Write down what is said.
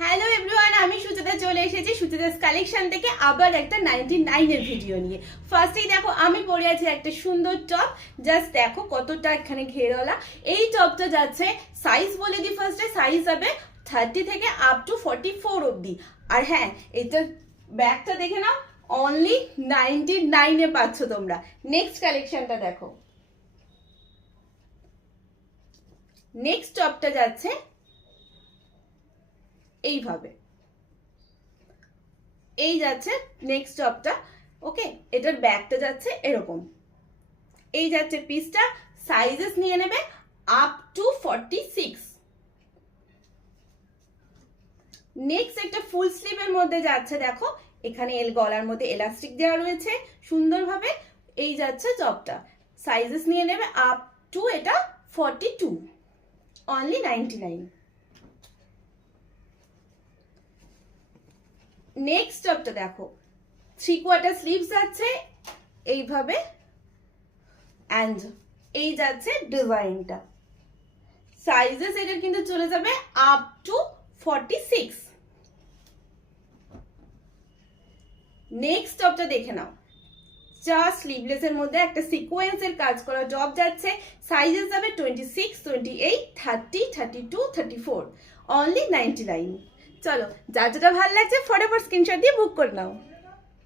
Hello everyone, আমি সুচিতা চলে এসেছি সুচিতাস কালেকশন থেকে আবার একটা 99 এর ভিডিও নিয়ে। ফার্স্টেই দেখো আমি পরে আছি একটা সুন্দর টপ। জাস্ট দেখো কতটা এখানে ঘেরওয়ালা। এই টপটা যাচ্ছে, সাইজ বলে দিই ফার্স্টে, সাইজ হবে 30 থেকে আপ টু 44 অবধি। আর হ্যাঁ, এটা ব্যাগটা দেখে নাও, অনলি 99 এ পাচ্ছ তোমরা। নেক্সট কালেকশনটা দেখো। নেক্সট টপটা যাচ্ছে এইভাবে, এই যাচ্ছে নেক্সট টপটা। ওকে, এটার ব্যাগটা যাচ্ছে এরকম, এই যাচ্ছে পিসটা। সাইজেস নিয়ে নেবে আপ টু 46। নেক্সট একটা ফুল স্লিভের মধ্যে যাচ্ছে, দেখো এখানে গলার মধ্যে এলাস্টিক দেওয়া রয়েছে সুন্দরভাবে। এই যাচ্ছে টপটা, সাইজেস নিয়ে নেবে আপ টু এটা 42, অনলি 99। নেক্সট টপটা দেখো, 3/4 স্লিভস আছে এইভাবে, অ্যান্ড এই যাচ্ছে ডিজাইনটা। সাইজেস এটার কিন্তু চলে যাবে আপ টু 46। নেক্সট টপটা দেখে নাও, জাস্ট স্লিভলেস এর মধ্যে একটা সিকোয়েন্সের কাজ করা টপ যাচ্ছে। সাইজেস যাবে 26, 28, 30, 32, 34, অনলি 99। চলো, যা যেটা ভালো লাগছে ফটাফট স্ক্রিনশট দিয়ে বুক করে নাও।